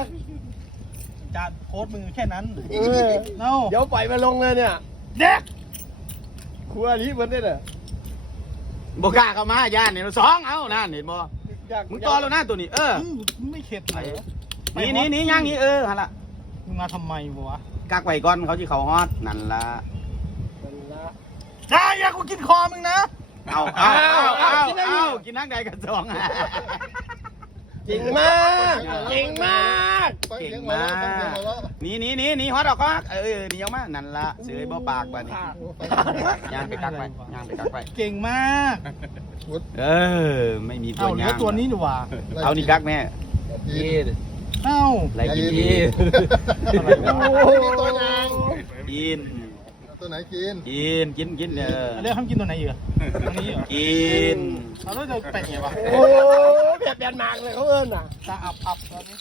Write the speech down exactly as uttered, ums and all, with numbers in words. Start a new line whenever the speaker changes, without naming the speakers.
จานโค้ดมือแค่นั้น
เออ
เน่า
เดี๋ยวปล่อยมาลงเลยเนี่ย
เด็ก
ครัวลิมันได้เหรอ
บ่กล้าเข้ามาย่านนี่สองเอานั่นเห็นบ่
อยาก
มึงต่อแล้วนะตัวนี้เออ
มึงไม่เข็ดเลย
หนี่นี่นี่ย่างนี้เออหั่นล่ะ
มึงมาทำไมวะ
กักไว้ก่อนเขาสิเข้าฮอดนั่นล่ะ
มันละ
จ้าอย่ากูกินคอมึงนะ
เอาเอาเอาเอาเอากินนักใดกันสองอ่ะ
เก่งมากเก่งมาก
เก่งมากหนี่นี่นี่นี่ฮอดออกก็เออนี่ออกมานั่นล่ะเสือบ่ปากบัดนี้ย่างไปกักไว้ย่างไปกักไว้
เก่งมาก
เออไม่มีตั
เอา
ว
เหลื
ย่า
อง ตัวนี้ดีกว่า
เอานี่กักแม่
ยีด
เอ้า
ไรกินดี
อะไรวะ
โอ้ตัวยาง
กิน
ตัวไหนกิน
กินกินกินเออ
เรียกทำกินตัวไหนอยู่อะตัวนี้เหรอ
กิน
เอาแล้วจะแปะไงวะ
โอ้แบบแบนมากเลยเขาเอิ้นอ่ะ
ตาอับอับตอนนี้